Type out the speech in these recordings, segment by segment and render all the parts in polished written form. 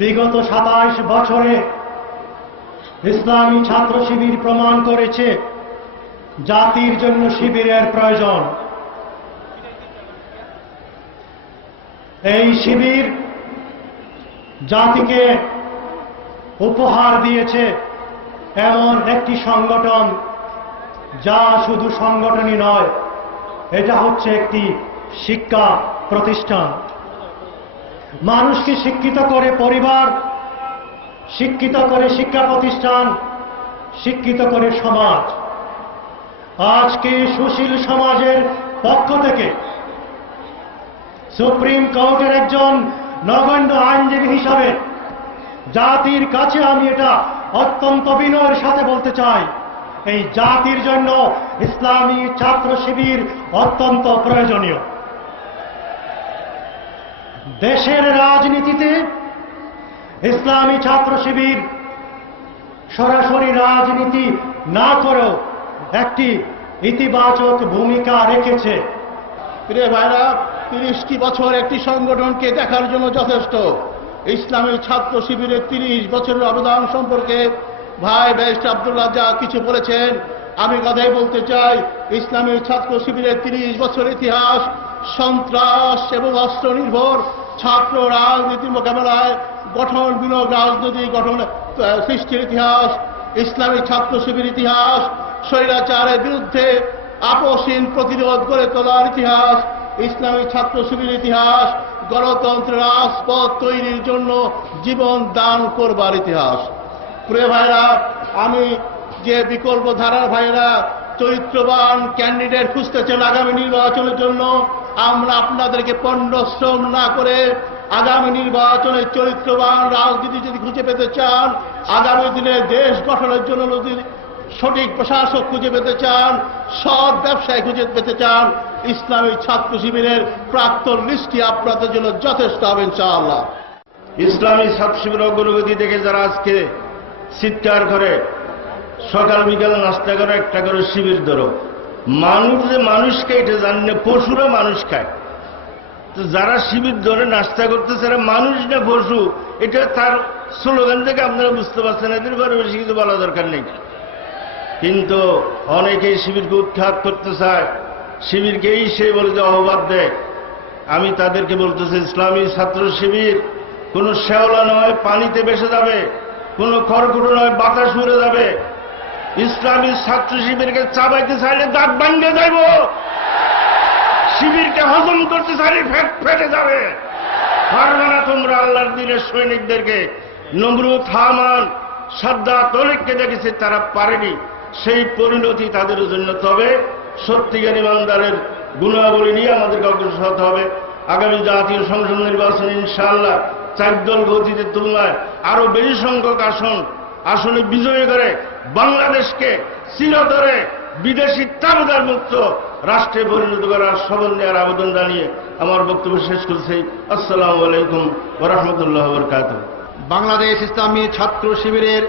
বিগত 27 বছরে ইসলামী ছাত্র শিবির প্রমাণ করেছে জাতির জন্য শিবিরের প্রয়োজন। এই শিবির জাতিকে উপহার দিয়েছে এমন একটি সংগঠন যা শুধু সংগঠনই নয়, এটা হচ্ছে একটি শিক্ষা প্রতিষ্ঠান। মানুষকে শিক্ষিত করে পরিবার, শিক্ষিত করে শিক্ষা প্রতিষ্ঠান, শিক্ষিত করে সমাজ। আজকে সুশীল সমাজের পক্ষ থেকে সুপ্রিম কোর্টের একজন নগণ্য আইনজীবী হিসাবে জাতির কাছে আমি এটা অত্যন্ত বিনয়ের সাথে বলতে চাই, এই জাতির জন্য ইসলামী ছাত্র শিবির অত্যন্ত প্রয়োজনীয়। দেশের রাজনীতিতে ইসলামী ছাত্র শিবির সরাসরি রাজনীতি না করেও একটি ইতিবাচক ভূমিকা রেখেছে। প্রিয় ভাইরা, 30টি বছর একটি সংগঠনকে দেখার জন্য যথেষ্ট। ইসলামী ছাত্র শিবিরের 30 বছরের অবদান সম্পর্কে ভাই ব্যারিস্টার আব্দুল্লাহ যা কিছু বলেছেন, আমি কথাই বলতে চাই। ইসলামী ছাত্র শিবিরের 30 বছর ইতিহাস সন্ত্রাস এবং অস্ত্র নির্ভর ছাত্র রাজনীতির মোকাবেলায় গঠন বিলোপ রাজনীতি গঠন সৃষ্টির ইতিহাস, ইসলামী ছাত্র শিবির ইতিহাস, স্বৈরাচারের বিরুদ্ধে আপোষহীন প্রতিরোধ গড়ে তোলার ইতিহাস, ইসলামী ছাত্র শিবির ইতিহাস, গণতন্ত্রের রাজপথ তৈরির জন্য জীবন দান করবার ইতিহাস। প্রিয় ভাইরা, আমি যে বিকল্প ধারার ভাইরা চরিত্রবান ক্যান্ডিডেট খুঁজতেছেন আগামী নির্বাচনের জন্য, আমরা আপনাদেরকে পণ্ডশ্রম না করে আগামী নির্বাচনে চরিত্রবান রাজনীতি যদি খুঁজে পেতে চান, আগামী দিনে দেশ গঠনের জন্য যদি সঠিক প্রশাসক খুঁজে পেতে চান, সৎ ব্যবসায় খুঁজে পেতে চান, ইসলামী ছাত্র শিবিরের প্রাক্তন লিস্টটি আপনাদের জন্য যথেষ্ট হবে ইনশাআল্লাহ। ইসলামী ছাত্র শিবির অগ্রগতি দেখে যারা আজকে চিৎকার করে সকাল বিকাল নাস্তা করে একটা করে শিবির ধরো, মানুষ যে মানুষকে এটা জানে, পশুরা মানুষ খায়। তো যারা শিবির ধরে নাস্তা করতেছে এরা মানুষ না পশু, এটা তার স্লোগান থেকে আপনারা বুঝতে পারছেন। এদের ব্যাপারে বেশি কিছু বলা দরকার নেই। কিন্তু অনেকেই শিবিরকে উৎখাত করতে চায়, শিবিরকেই সে বলে যে অহবাদ দেয়। আমি তাদেরকে বলতেছি, ইসলামী ছাত্র শিবির কোনো শেওলা নয়, পানিতে ভেসে যাবে, কোনো খড়কুটো নয়, বাতাস উড়ে যাবে। ইসলামী ছাত্র শিবিরকে চাবাইতে চাইলে দাঁত ভাঙে যাইব, শিবিরকে হজম করতে চাইলে ফেটে যাবে। পারবে না তোমরা আল্লাহর দিনের সৈনিকদেরকে। নমরুদ, হামান, সাদ্দাত, তরিককে দেখেছে, তারা পারেনি। সেই পরিণতি তাদের জন্য। তবে সত্যিকার ইমানদারের গুণাবলী নিয়ে আমাদেরকে অগ্রসর হতে হবে। আগামী জাতীয় সংসদ নির্বাচনে ইনশাআল্লাহ 4 দল গতিদের তুলনায় আরো বেশি সংখ্যক আসনে বিজয়ী করে বাংলাদেশকে চিরতরে বিদেশি তাবেদার মুক্ত রাষ্ট্রে পরিণত করার শপথ নেওয়ার আবেদন জানিয়ে আমার বক্তব্য শেষ করছি। আসসালামু আলাইকুম ওয়া রাহমাতুল্লাহি ওয়া বারাকাতুহু। বাংলাদেশ ইসলামী ছাত্র শিবিরের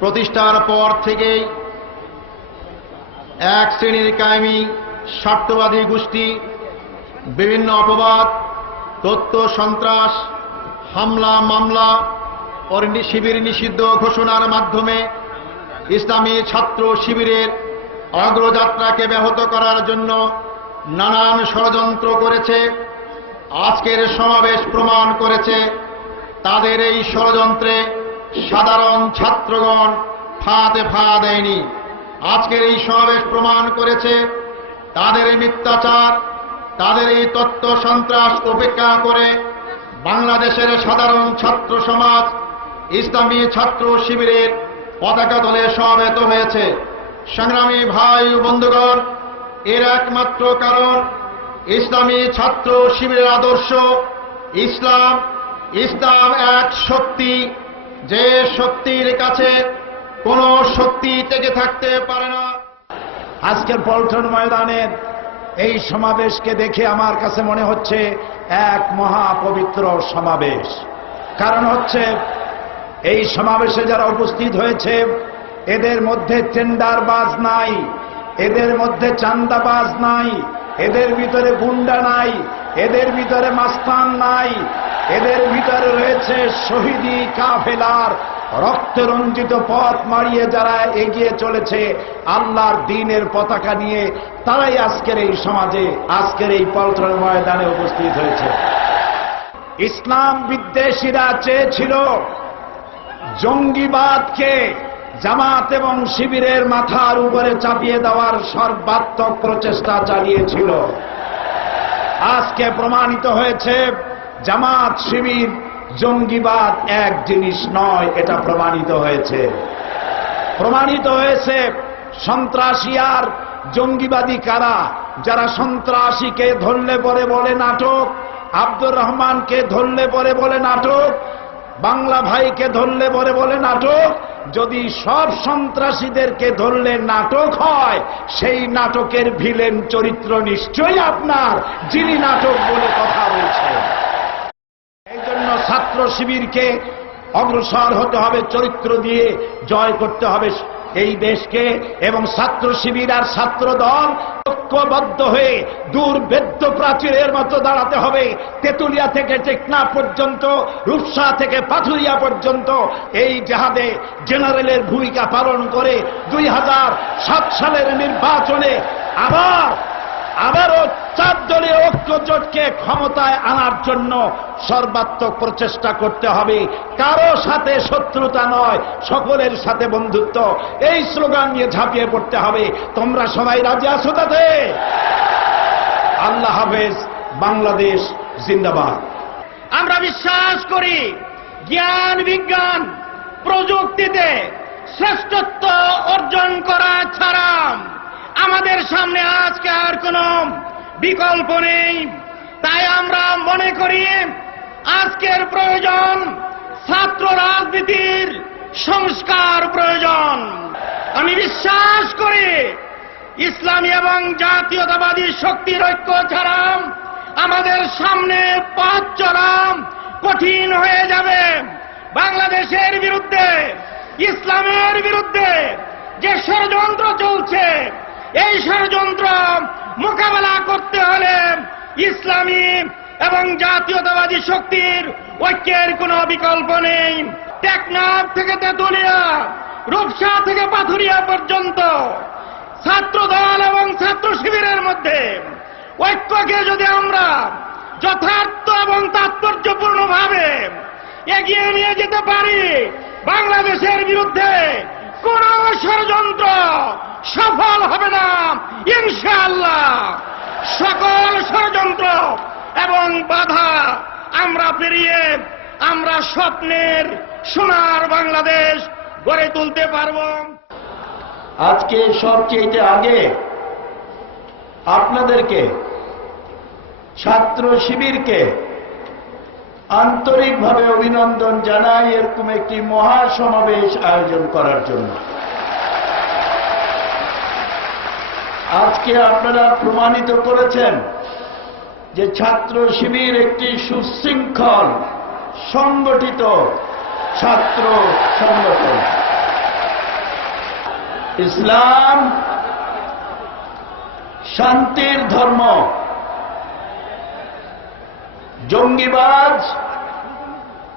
প্রতিষ্ঠার পর থেকেই এক শ্রেণীর কায়েমি স্বার্থবাদী গোষ্ঠী বিভিন্ন অপবাদ, তথ্য সন্ত্রাস, হামলা মামলা ও শিবির নিষিদ্ধ ঘোষণার মাধ্যমে ইসলামী ছাত্র শিবিরের অগ্রযাত্রাকে ব্যাহত করার জন্য নানান ষড়যন্ত্র করেছে। আজকের সমাবেশ প্রমাণ করেছে তাদের এই ষড়যন্ত্রে সাধারণ ছাত্রগণ ফাঁদে পা দেয়নি। আজকের এই সমাবেশ প্রমাণ করেছে তাদের এই মিথ্যাচার, তাদের এই তথ্য সন্ত্রাস উপেক্ষা করে বাংলাদেশের সাধারণ ছাত্র সমাজ ইসলামী ছাত্র শিবিরের পতাকা তলে সমবেত হয়েছে। সংগ্রামী ভাই ও বন্ধুগণ, এর একমাত্র কারণ ইসলামী ছাত্র শিবিরের আদর্শ ইসলাম। ইসলাম এক শক্তি, যে শক্তির কাছে কোনো শক্তি টিকে থাকতে পারে না। আজকের পল্টন ময়দানের এই সমাবেশকে দেখে আমার কাছে মনে হচ্ছে এক মহাপবিত্র সমাবেশ। কারণ হচ্ছে এই সমাবেশে যারা উপস্থিত হয়েছে এদের মধ্যে টেন্ডারবাজ নাই, এদের মধ্যে চান্দাবাজ নাই, এদের ভিতরে গুন্ডা নাই, এদের ভিতরে মাস্তান নাই, এদের ভিতরে রয়েছে বাংলাদেশের শহীদি কাফেলার রক্তরঞ্জিত পথ মারিয়ে যারা এগিয়ে চলেছে আল্লাহর দ্বীনের পতাকা নিয়ে, তারাই আজকের এই সমাজে, আজকের এই পল্টন ময়দানে উপস্থিত হয়েছে। ইসলাম বিদ্বেষীরা চেয়েছিল জঙ্গিবাদকে জামাত এবং শিবিরের মাথার উপরে চাপিয়ে দেওয়ার সর্বাত্মক প্রচেষ্টা চালিয়েছিল। আজকে প্রমাণিত হয়েছে জামাত শিবির জঙ্গিবাদ এক জিনিস নয়, এটা প্রমাণিত হয়েছে। প্রমাণিত হয়েছে সন্ত্রাসী আর জঙ্গিবাদী কারা। যারা সন্ত্রাসীকে ধরলে পরে বলে নাটক, আব্দুর রহমানকে ধরলে পরে বলে নাটক, বাংলা ভাইকে ধরলে পরে বলে নাটক। যদি সব সন্ত্রাসীদেরকে ধরলে নাটক হয়, সেই নাটকের ভিলেন চরিত্র নিশ্চয়ই আপনার, যিনি নাটক বলে কথা বলছে। এই জন্য ছাত্র শিবিরকে অগ্রসর হতে হবে, চরিত্র দিয়ে জয় করতে হবে এই দেশকে। এবং ছাত্র শিবির আর ছাত্র দল ঐক্যবদ্ধ হয়ে দুর্ভেদ্য প্রাচীরের মতো দাঁড়াতে হবে। তেঁতুলিয়া থেকে টেকনাফ পর্যন্ত, রূপসা থেকে পাথুরিয়া পর্যন্ত এই জেহাদে জেনারেলের ভূমিকা পালন করে 2007 সালের নির্বাচনে আবারও 4 দলীয় ঐক্যজোটকে ক্ষমতায় আনার জন্য সর্বাত্মক প্রচেষ্টা করতে হবে। কারো সাথে শত্রুতা নয়, সকলের সাথে বন্ধুত্ব, এই স্লোগান নিয়ে ঝাঁপিয়ে পড়তে হবে। তোমরা সবাই রাজি আছো তাতে? আল্লাহ হাফেজ। বাংলাদেশ জিন্দাবাদ। আমরা বিশ্বাস করি জ্ঞান বিজ্ঞান প্রযুক্তিতে শ্রেষ্ঠত্ব অর্জন করা ছাড়া আমাদের সামনে আজকে আর কোনো বিকল্প নেই। তাই আমরা মনে করি আজকের প্রয়োজন ছাত্র রাজনীতির সংস্কার প্রয়োজন। আমি বিশ্বাস করি ইসলামী এবং জাতীয়তাবাদী শক্তির ঐক্য ছাড়া আমাদের সামনে পথ চলা কঠিন হয়ে যাবে। বাংলাদেশের বিরুদ্ধে, ইসলামের বিরুদ্ধে যে ষড়যন্ত্র চলছে, এই ষড়যন্ত্র মোকাবেলা করতে হলে ইসলামী এবং জাতীয়তাবাদী শক্তির ঐক্যের কোনো বিকল্প নেই। টেকনাফ থেকে তেঁতুলিয়া, রূপসা থেকে পাথুরিয়া পর্যন্ত ছাত্র দল এবং ছাত্র শিবিরের মধ্যে ঐক্যকে যদি আমরা যথার্থ এবং তাৎপর্যপূর্ণভাবে এগিয়ে নিয়ে যেতে পারি, বাংলাদেশের বিরুদ্ধে কোন ষড়যন্ত্র সফল হবে না ইনশাআল্লাহ। সকল ষড়যন্ত্র এবং বাধা আমরা পেরিয়ে আমরা স্বপ্নের সোনার বাংলাদেশ গড়ে তুলতে পারব। আজকে সবচেয়ে আগে আপনাদেরকে, ছাত্র শিবিরকে আন্তরিকভাবে অভিনন্দন জানাই এরকম একটি মহাসমাবেশ আয়োজন করার জন্য। আজকে আপনারা প্রমাণিত করেছেন যে ছাত্র শিবির একটি সুশৃঙ্খল সংগঠিত ছাত্র সংগঠন। ইসলাম শান্তির ধর্ম, জঙ্গিবাজ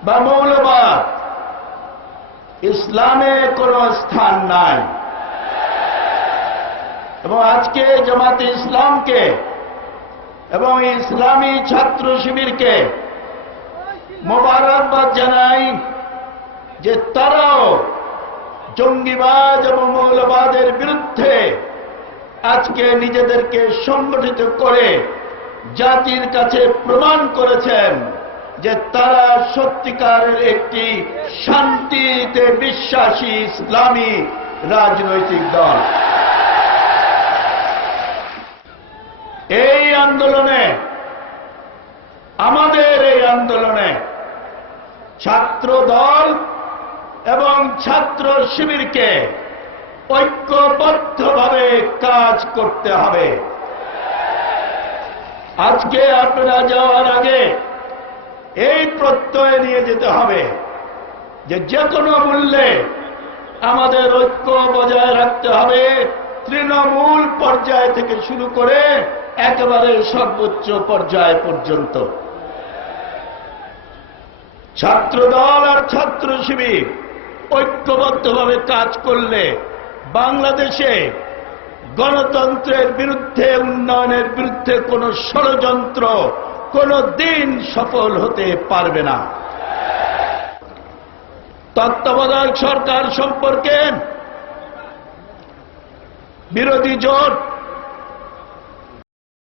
বা মৌলবাদ ইসলামে কোনো স্থান নাই। এবং আজকে জামাতে ইসলামকে এবং ইসলামী ছাত্র শিবিরকে মোবারকবাদ জানাই যে তারাও জঙ্গিবাজ এবং মৌলবাদের বিরুদ্ধে আজকে নিজেদেরকে সংগঠিত করে জাতির কাছে প্রমাণ করেছেন যে তারা সত্যিকারের একটি শান্তিতে বিশ্বাসী ইসলামী রাজনৈতিক দল। এই আন্দোলনে, আমাদের এই আন্দোলনে ছাত্র দল এবং ছাত্র শিবিরকে ঐক্যবদ্ধভাবে কাজ করতে হবে। আজকে আপনারা যাওয়ার আগে এই প্রত্যয় নিয়ে যেতে হবে যে যে কোনো মূল্যে আমাদের ঐক্য বজায় রাখতে হবে, তৃণমূল পর্যায় থেকে শুরু করে একেবারে সর্বোচ্চ পর্যায় পর্যন্ত। ছাত্রদল আর ছাত্র শিবির ঐক্যবদ্ধভাবে কাজ করলে বাংলাদেশে গণতন্ত্রের বিরুদ্ধে, উন্নয়নের বিরুদ্ধে কোনো ষড়যন্ত্র কোনো দিন সফল হতে পারবে না। তত্ত্বাবধায়ক সরকার সম্পর্কে বিরোধী জোট